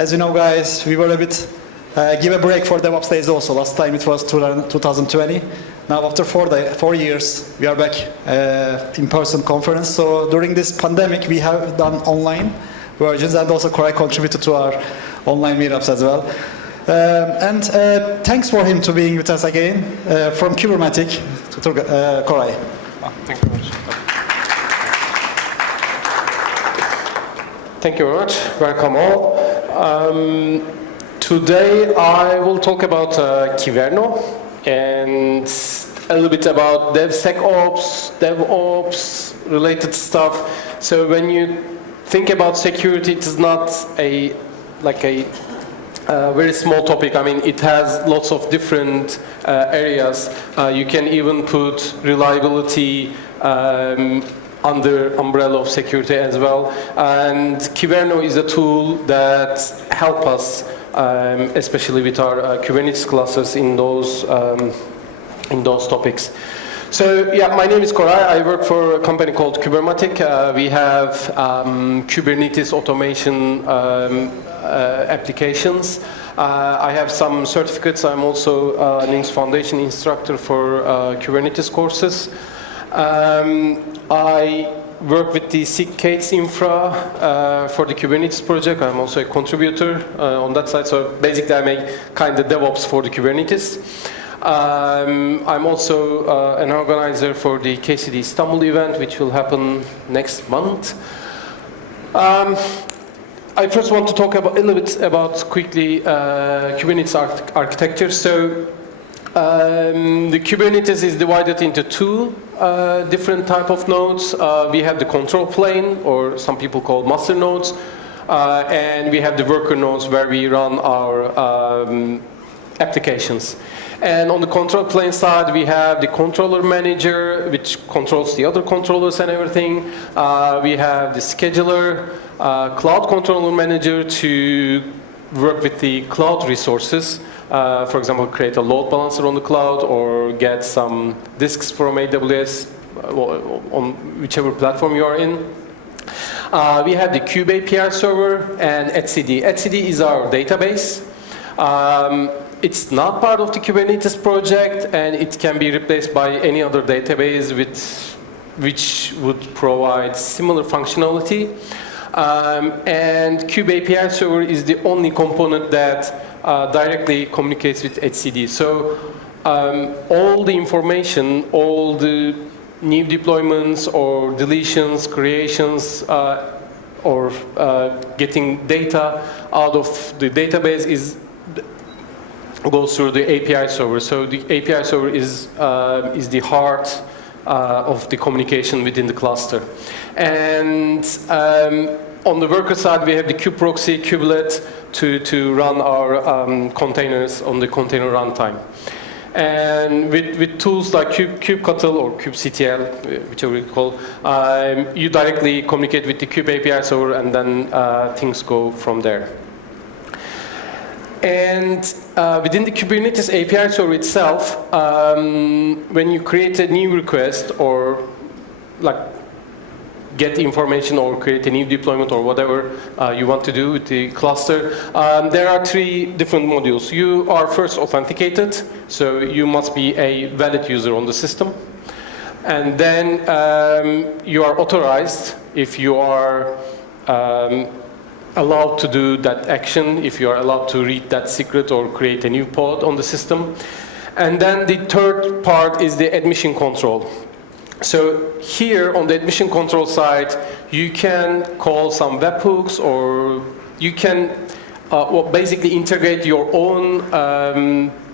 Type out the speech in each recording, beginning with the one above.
As you know, guys, we were a bit give a break for DevOps Days also. Last time it was 2020. Now after 4 years, we are back in-person conference. So during this pandemic, we have done online versions, and also Koray contributed to our online meetups as well. And thanks for him to being with us again from Kubermatic to Koray. Thank you very much. Thank you very much. Welcome all. Today I will talk about Kyverno and a little bit about DevSecOps, DevOps related stuff. So when you think about security, it is not a very small topic. I mean, it has lots of different areas. You can even put reliability under umbrella of security as well. And Kyverno is a tool that helps us, especially with our Kubernetes clusters in those topics. So yeah, my name is Koray. I work for a company called Kubermatic. We have Kubernetes automation applications. I have some certificates. I'm also an Linux Foundation instructor for Kubernetes courses. I work with the SysAdmin infra for the Kubernetes project. I'm also a contributor on that side. So basically, I make kind of DevOps for the Kubernetes. I'm also an organizer for the KCD Istanbul event, which will happen next month. I first want to talk a little bit about quickly Kubernetes architecture. So the Kubernetes is divided into two different type of nodes. We have the control plane, or some people call master nodes, and we have the worker nodes where we run our applications. And on the control plane side, we have the controller manager, which controls the other controllers and everything. We have the scheduler, cloud controller manager to work with the cloud resources. For example, create a load balancer on the cloud or get some disks from AWS on whichever platform you are in. We have the Kube API server and etcd. Etcd is our database. It's not part of the Kubernetes project, and it can be replaced by any other database which would provide similar functionality. And Kube API server is the only component that directly communicates with etcd. So all the information, all the new deployments or deletions, creations, or getting data out of the database goes through the API server. So the API server is the heart of the communication within the cluster. And on the worker side, we have the kubeproxy, kubelet to run our containers on the container runtime. And with tools like kubectl or kubectl, whichever you call, you directly communicate with the kube API server, and then things go from there. And within the Kubernetes API server itself, when you create a new request or get information or create a new deployment or whatever you want to do with the cluster, there are three different modules. You are first authenticated, so you must be a valid user on the system. And then you are authorized if you are allowed to do that action, if you are allowed to read that secret or create a new pod on the system. And then the third part is the admission control. So here on the admission control side, you can call some webhooks, or you can basically integrate your own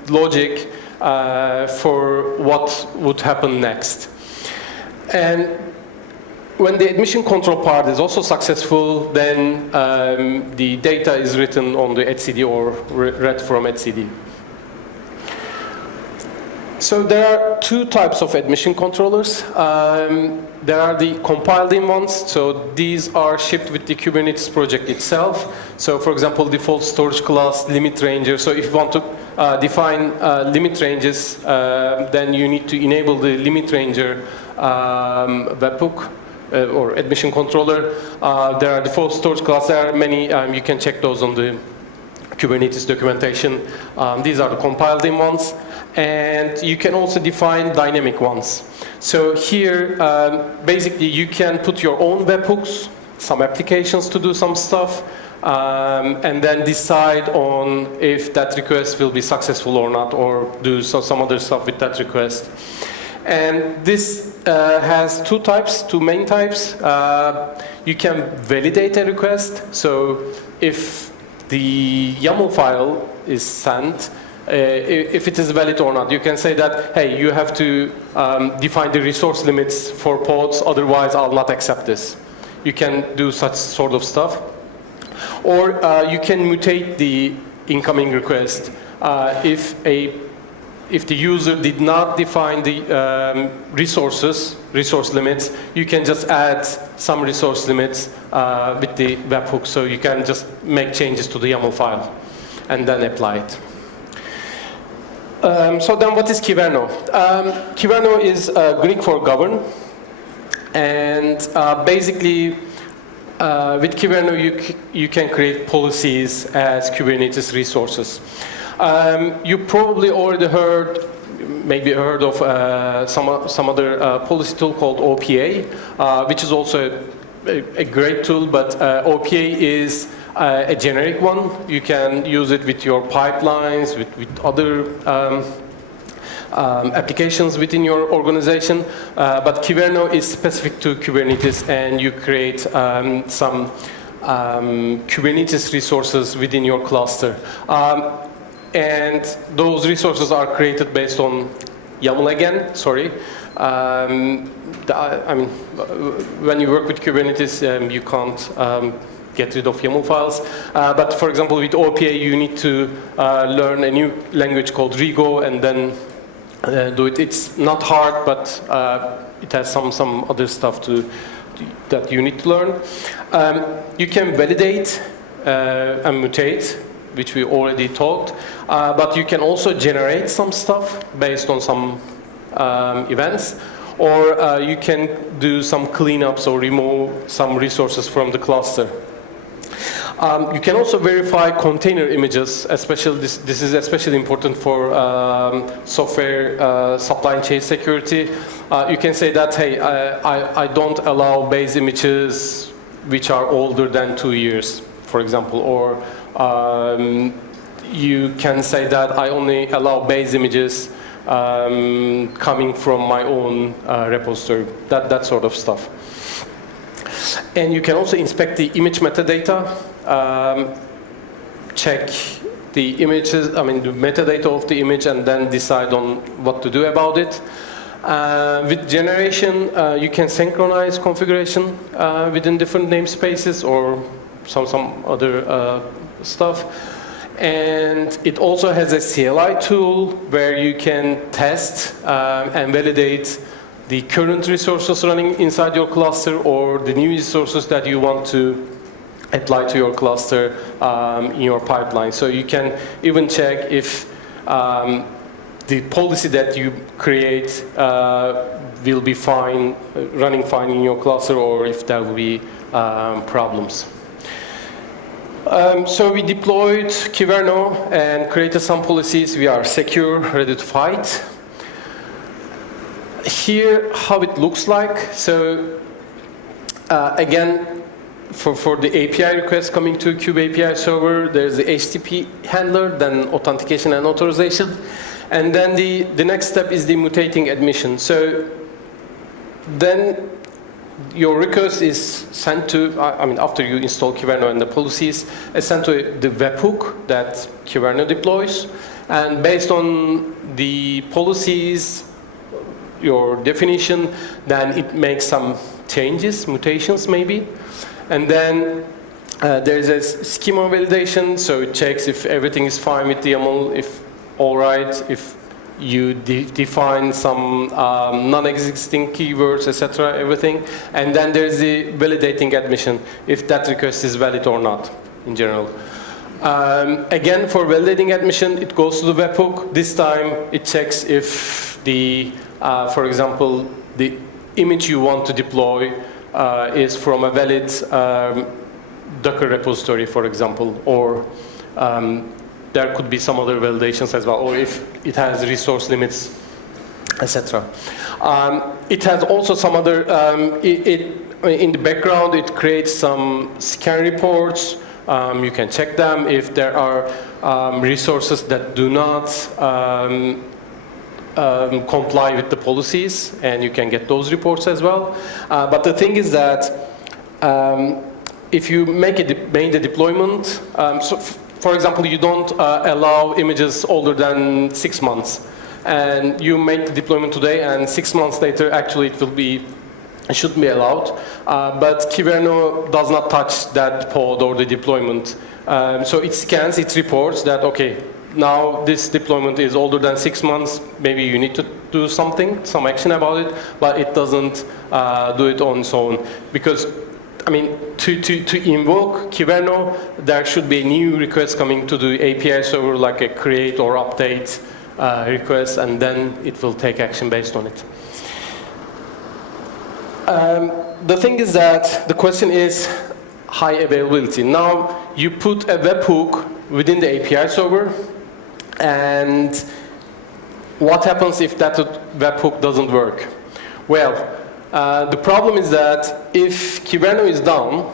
logic for what would happen next. And when the admission control part is also successful, then the data is written on the etcd or read from etcd. So there are two types of admission controllers. There are the compiled-in ones. So these are shipped with the Kubernetes project itself. So for example, default storage class, limit ranger. So if you want to define limit ranges, then you need to enable the limit ranger webhook or admission controller. There are default storage class. There are many. You can check those on the Kubernetes documentation. These are the compiled-in ones. And you can also define dynamic ones. So here, basically, you can put your own webhooks, some applications to do some stuff, and then decide on if that request will be successful or not, or do some other stuff with that request. And this has two main types. You can validate a request. So if the YAML file is sent, if it is valid or not, you can say that, hey, you have to define the resource limits for pods, otherwise I'll not accept this. You can do such sort of stuff. Or you can mutate the incoming request. If the user did not define the resource limits, you can just add some resource limits with the webhook. So you can just make changes to the YAML file and then apply it. So then what is Kyverno? Kyverno is Greek for govern. And basically, with Kyverno, you can create policies as Kubernetes resources. You probably already maybe heard of some other policy tool called OPA, which is also a great tool, but OPA is a generic one. You can use it with your pipelines, with other applications within your organization, but Kyverno is specific to Kubernetes, and you create some Kubernetes resources within your cluster. And those resources are created based on YAML again, sorry. I mean, when you work with Kubernetes, you can't get rid of YAML files. But for example, with OPA, you need to learn a new language called Rego and then do it. It's not hard, but it has some other stuff that you need to learn. You can validate and mutate, which we already talked, but you can also generate some stuff based on some events, or you can do some cleanups or remove some resources from the cluster. You can also verify container images, especially this is especially important for software supply chain security. You can say that, hey, I don't allow base images which are older than 2 years, for example, or you can say that I only allow base images coming from my own repository, that sort of stuff. And you can also inspect the image metadata, check the images, the metadata of the image, and then decide on what to do about it. With generation, you can synchronize configuration within different namespaces or some other stuff. And it also has a CLI tool where you can test and validate the current resources running inside your cluster or the new resources that you want to apply to your cluster in your pipeline. So you can even check if the policy that you create will be fine, running fine in your cluster, or if there will be problems. So we deployed Kyverno and created some policies. We are secure, ready to fight. Here, how it looks like. So again, for the API request coming to Kube API server, there's the HTTP handler, then authentication and authorization. And then the next step is the mutating admission. So then your request is sent to, after you install Kyverno and the policies, is sent to the webhook that Kyverno deploys. And based on the policies, your definition, then it makes some changes, mutations maybe. And then there's a schema validation, so it checks if everything is fine with the YAML, if all right, if you define some non-existing keywords, etc., everything. And then there's the validating admission, if that request is valid or not, in general. Again, for validating admission, it goes to the webhook. This time, it checks if the, for example, the image you want to deploy is from a valid Docker repository, for example, or there could be some other validations as well, or if it has resource limits, etc. It has also some other, in the background, it creates some scan reports. You can check them if there are resources that do not comply with the policies, and you can get those reports as well. But the thing is that if you make a deployment, so for example, you don't allow images older than 6 months, and you make the deployment today, and 6 months later, actually, it shouldn't be allowed. But Kyverno does not touch that pod or the deployment. So it scans, it reports that, okay, now this deployment is older than 6 months, maybe you need to do something, some action about it, but it doesn't do it on its own. Because, I mean, to invoke Kyverno, there should be a new request coming to the API server, like a create or update request, and then it will take action based on it. The thing is that the question is high availability. Now, you put a webhook within the API server, and what happens if that webhook doesn't work? Well, the problem is that if Kyverno is down,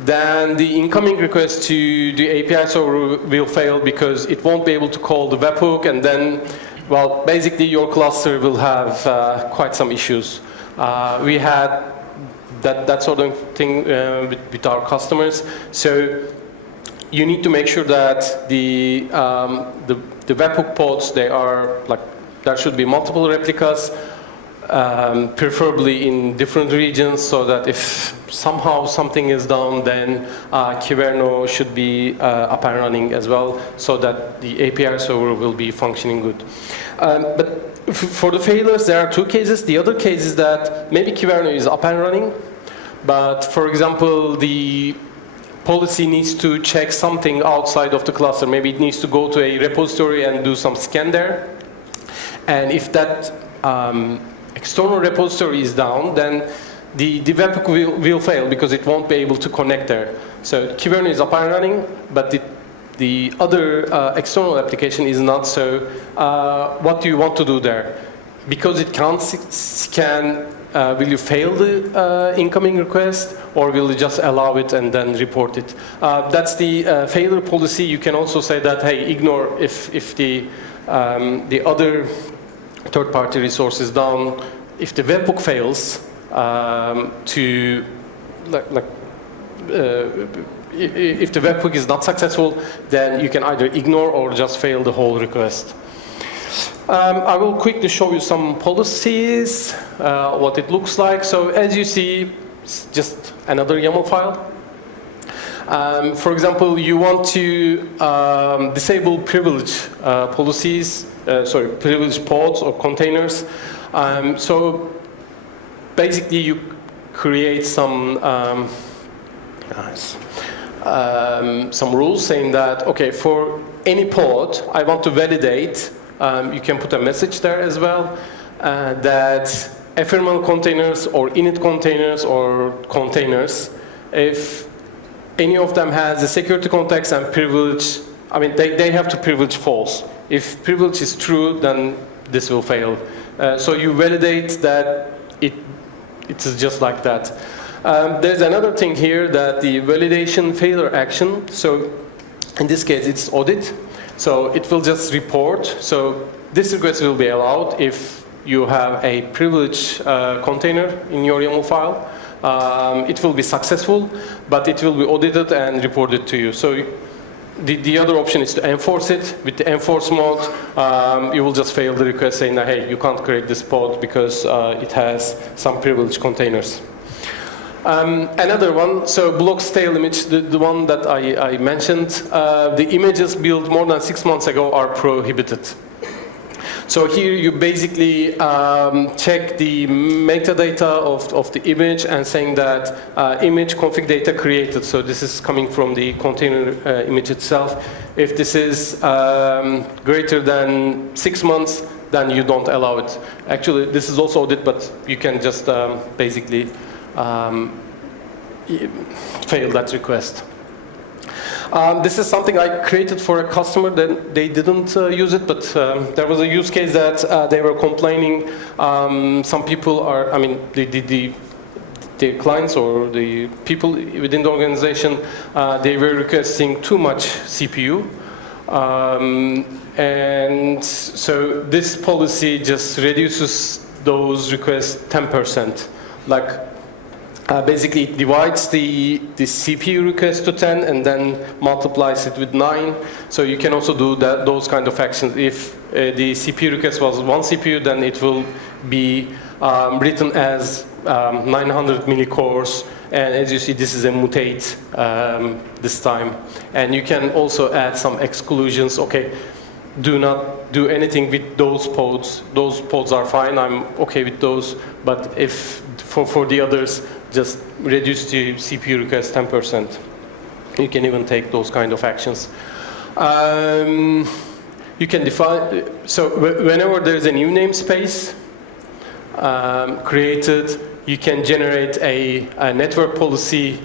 then the incoming request to the API server will fail because it won't be able to call the webhook, and then, well, basically your cluster will have quite some issues. We had that sort of thing with our customers. So you need to make sure that the webhook pods, there should be multiple replicas, preferably in different regions, so that if somehow something is down, then Kyverno should be up and running as well, so that the API server will be functioning good. But for the failures, there are two cases. The other case is that maybe Kyverno is up and running, but for example, the policy needs to check something outside of the cluster. Maybe it needs to go to a repository and do some scan there. And if that external repository is down, then the webhook will fail because it won't be able to connect there. So Kyverno is up and running, but the other external application is not. So what do you want to do there? Because it can't scan, will you fail the incoming request, or will you just allow it and then report it? That's the failure policy. You can also say that, hey, ignore if the other third-party resource is down. If the webhook fails, if the webhook is not successful, then you can either ignore or just fail the whole request. I will quickly show you some policies, what it looks like. So as you see, it's just another YAML file. For example, you want to disable privilege policies, privilege pods or containers. So basically, you create some rules saying that, okay, for any pod, I want to validate. You can put a message there as well, that ephemeral containers or init containers or containers, if any of them has the security context and privilege, I mean, they have to privilege false. If privilege is true, then this will fail. So you validate that it is just like that. There's another thing here, that the validation failure action, so in this case it's audit, so it will just report. So this request will be allowed if you have a privilege container in your YAML file. It will be successful, but it will be audited and reported to you. So the other option is to enforce it. With the enforce mode, you will just fail the request saying that, hey, you can't create this pod because it has some privileged containers. Another one, so block stale image, the one that I mentioned, the images built more than 6 months ago are prohibited. So here you basically check the metadata of the image and saying that image config data created. So this is coming from the container image itself. If this is greater than 6 months, then you don't allow it. Actually, this is also audit, but you can just basically fail that request. This is something I created for a customer. Then they didn't use it, but there was a use case that they were complaining. Some people are, I mean, the clients or the people within the organization, they were requesting too much CPU. And so this policy just reduces those requests 10%. Like basically it divides the CPU request to 10 and then multiplies it with 9. So you can also do those kind of actions. If the CPU request was 1 CPU, then it will be written as 900 millicores. And as you see, this is a mutate this time. And you can also add some exclusions. Okay, do not do anything with those pods. Those pods are fine, I'm okay with those. But if for the others, just reduce the CPU request 10%. You can even take those kind of actions. You can define, so whenever there's a new namespace created, you can generate a network policy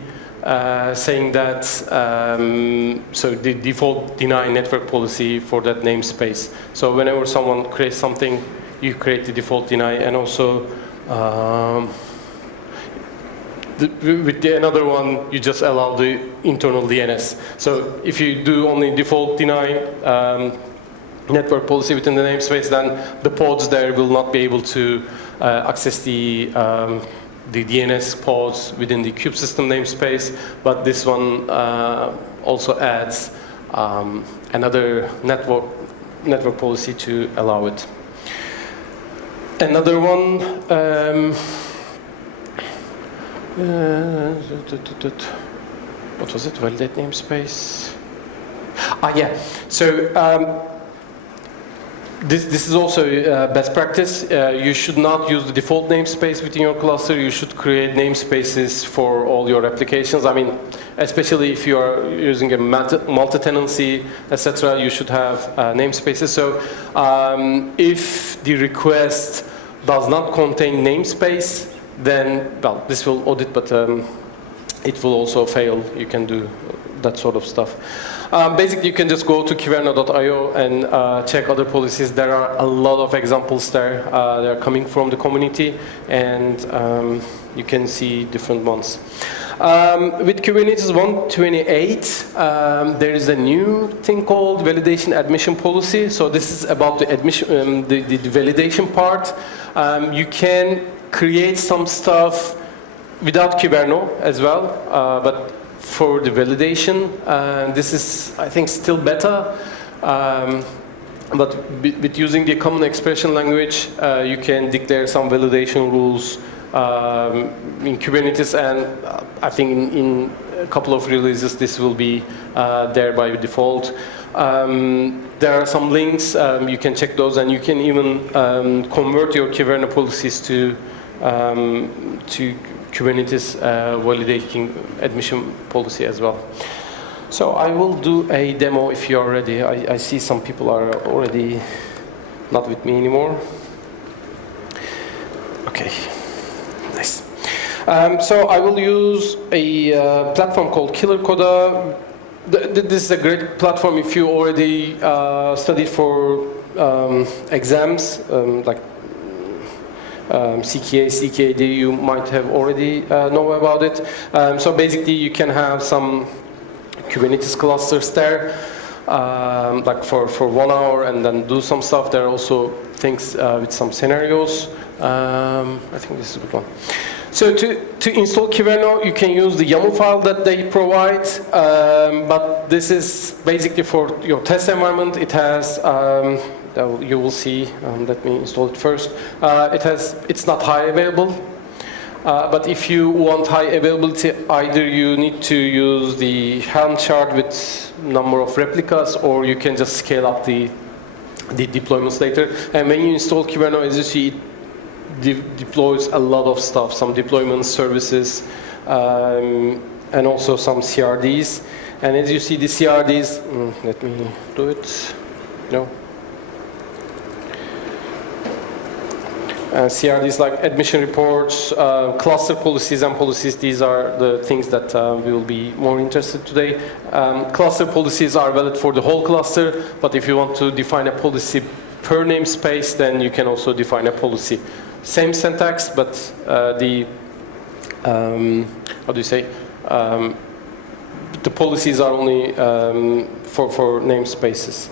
saying that, so the default deny network policy for that namespace. So whenever someone creates something, you create the default deny, and also with the another one, you just allow the internal DNS. So if you do only default deny network policy within the namespace, then the pods there will not be able to access the DNS pods within the kube system namespace. But this one also adds another network policy to allow it. Another one. What was it? Validate namespace. Yeah. So this is also best practice. You should not use the default namespace within your cluster. You should create namespaces for all your applications. I mean, especially if you are using a multi-tenancy, etc., you should have namespaces. So if the request does not contain namespace, then, well, this will audit, but it will also fail. You can do that sort of stuff. Basically, you can just go to Kyverno.io and check other policies. There are a lot of examples there. They are coming from the community, and you can see different ones. With Kubernetes 128, there is a new thing called validation admission policy. So this is about the admission, the validation part. You can create some stuff without Kyverno as well, but for the validation, this is, I think, still better. But with using the common expression language, you can declare some validation rules in Kubernetes, and I think in a couple of releases this will be there by default. There are some links, you can check those, and you can even convert your Kyverno policies to Kubernetes validating admission policy as well. So I will do a demo if you are ready. I see some people are already not with me anymore. Okay, nice. So I will use a platform called Killer Coda. This is a great platform if you already studied for exams, like CKA, CKD, you might have already know about it. So basically you can have some Kubernetes clusters there, like for 1 hour, and then do some stuff. There are also things with some scenarios. I think this is a good one. So to install Kyverno, you can use the YAML file that they provide, but this is basically for your test environment. It has, you will see, let me install it first. It's not high available, but if you want high availability, either you need to use the Helm chart with number of replicas, or you can just scale up the deployments later. And when you install Kyverno, as you see, it deploys a lot of stuff, some deployment services, and also some CRDs. And as you see, the CRDs, let me do it. No. CRDs like admission reports, cluster policies and policies. These are the things that we will be more interested today. Cluster policies are valid for the whole cluster, but if you want to define a policy per namespace, then you can also define a policy. Same syntax, but how do you say? The policies are only for namespaces.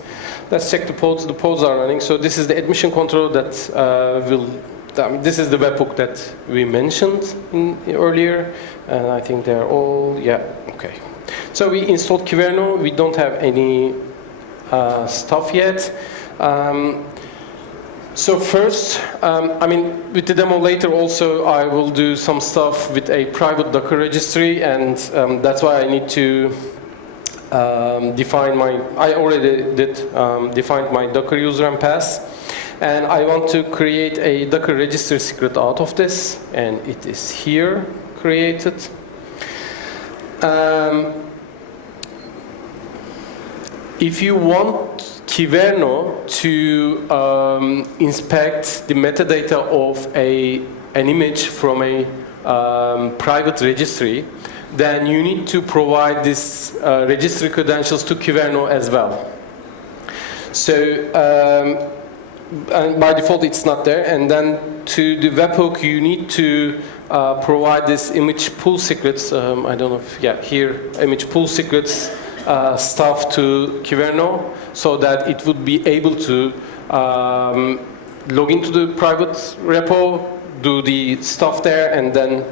Let's check the pods. The pods are running. So this is the admission control that this is the webhook that we mentioned earlier. And I think they're all, yeah, okay. So we installed Kyverno. We don't have any stuff yet. So first, I mean, with the demo later also, I will do some stuff with a private Docker registry, and that's why I need to define my, I already did define my Docker user and pass, and I want to create a Docker registry secret out of this, and it is here created. If you want Kyverno to inspect the metadata of an image from a private registry, then you need to provide this registry credentials to Kyverno as well. So and by default it's not there, and then to the webhook you need to provide this image pool secrets. I don't know if, yeah, here, image pool secrets stuff to Kyverno, so that it would be able to log into the private repo, do the stuff there, and then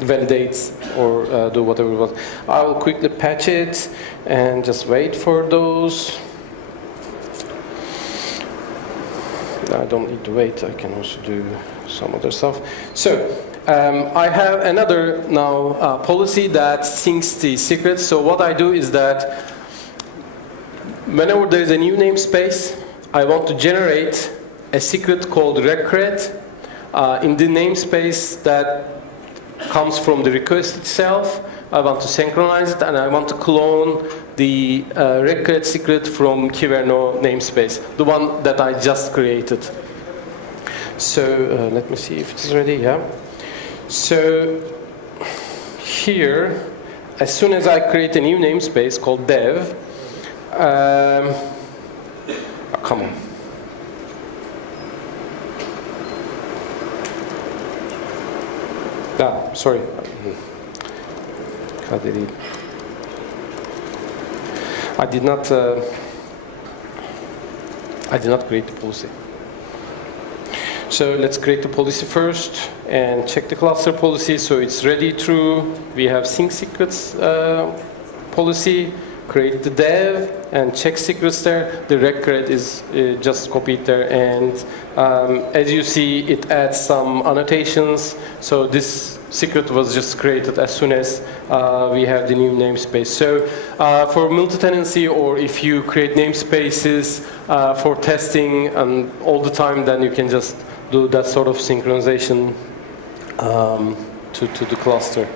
validate or do whatever it was. I will quickly patch it and just wait for those. I don't need to wait, I can also do some other stuff. So I have another now policy that syncs the secrets. So what I do is that whenever there is a new namespace, I want to generate a secret called recred in the namespace that comes from the request itself. I want to synchronize it, and I want to clone the recred secret from Kyverno namespace, the one that I just created. So let me see if it's ready. Yeah. So here, as soon as I create a new namespace called dev, oh, come on. Ah, sorry. I did not create the policy. So let's create the policy first and check the cluster policy. So it's ready, true. We have sync secrets policy. Create the dev and check secrets there. The recred is just copied there, and as you see, it adds some annotations. So this secret was just created as soon as we have the new namespace. So for multi-tenancy, or if you create namespaces for testing and all the time, then you can just do that sort of synchronization to the cluster.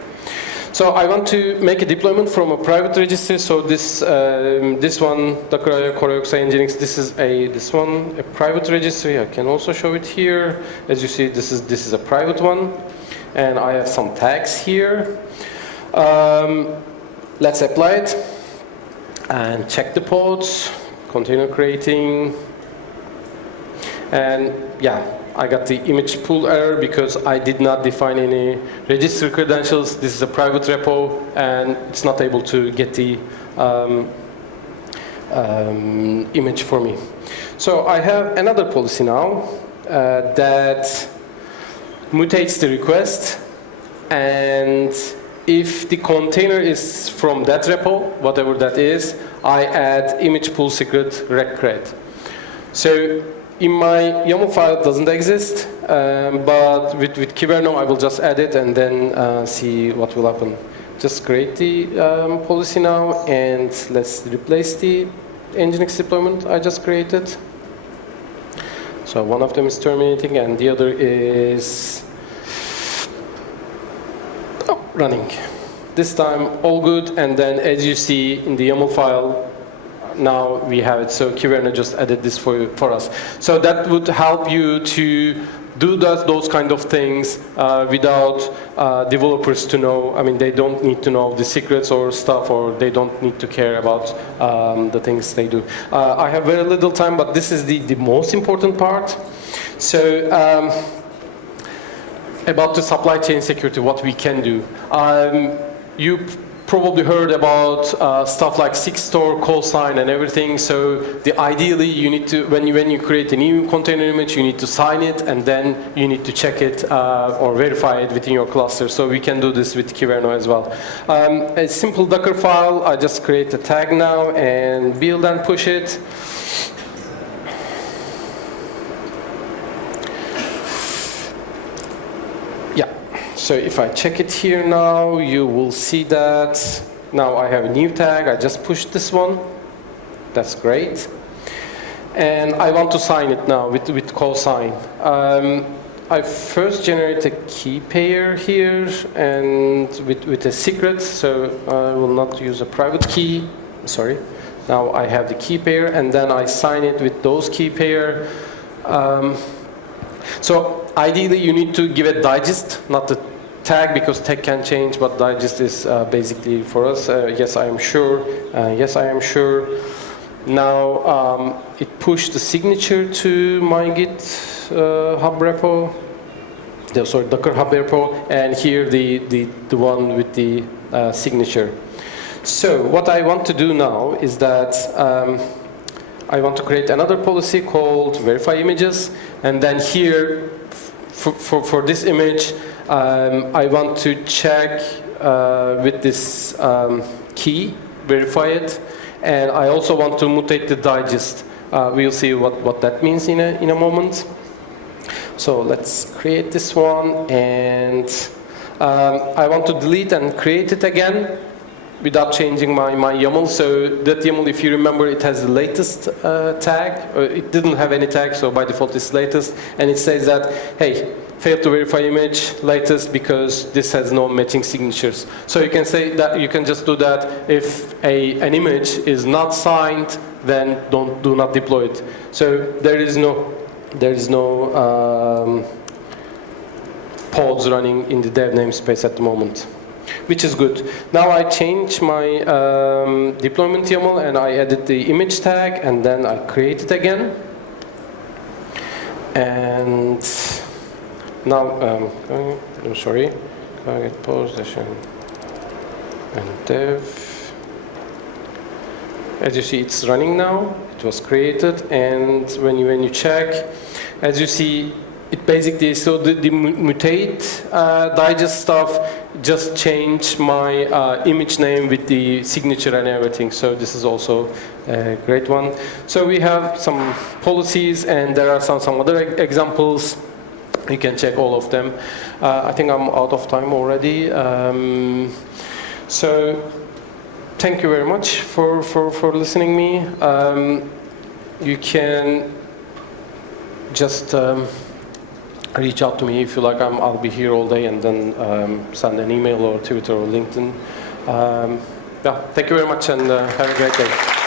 So I want to make a deployment from a private registry. So this one, Koray, Oksay, Nginx, this one, a private registry. I can also show it here. As you see, this is a private one, and I have some tags here. Let's apply it and check the pods. Continue creating, and yeah. I got the image pool error because I did not define any registry credentials. This is a private repo, and it's not able to get the image for me. So I have another policy now that mutates the request, and if the container is from that repo, whatever that is, I add image pool secret recred. So in my YAML file, it doesn't exist, but with Kyverno, I will just add it and then see what will happen. Just create the policy now, and let's replace the Nginx deployment I just created. So one of them is terminating, and the other is running. This time, all good, and then as you see in the YAML file, now we have it. So Kyverno just added this for us. So that would help you to do those kind of things without developers to know. I mean, they don't need to know the secrets or stuff, or they don't need to care about the things they do. I have very little time, but this is the most important part. So about the supply chain security, what we can do. You probably heard about stuff like SIG-store, call sign, and everything. So ideally, you need to, when you create a new container image, you need to sign it, and then you need to check it or verify it within your cluster. So we can do this with Kyverno as well. A simple Docker file, I just create a tag now and build and push it. So if I check it here now, you will see that now I have a new tag. I just pushed this one. That's great. And I want to sign it now with call sign. I first generate a key pair here and with a secret. So I will not use a private key. Sorry. Now I have the key pair, and then I sign it with those key pair. So ideally, you need to give a digest, not the tag, because tag can change, but digest is basically for us. Yes, I am sure. Yes, I am sure. Now it pushed the signature to my Git hub repo. Sorry, Docker hub repo, and here the one with the signature. So what I want to do now is that I want to create another policy called verify images, and then here for this image, I want to check with this key, verify it, and I also want to mutate the digest. We'll see what that means in a moment. So let's create this one, and I want to delete and create it again without changing my YAML. So that YAML, if you remember, it has the latest tag. It didn't have any tag, so by default it's latest, and it says that, hey, failed to verify image latest because this has no matching signatures. So you can say that, you can just do that. If an image is not signed, then do not deploy it. So there is no pods running in the dev namespace at the moment, which is good. Now I change my deployment YAML, and I edit the image tag, and then I create it again. And now, I'm sorry, target possession and dev. As you see, it's running now. It was created, and when you check, as you see, it basically, so the mutate digest stuff just changed my image name with the signature and everything. So this is also a great one. So we have some policies, and there are some other examples. You can check all of them. I think I'm out of time already. So thank you very much for listening me. You can just reach out to me if you like. I'll be here all day, and then send an email or Twitter or LinkedIn. Yeah, thank you very much, and have a great day.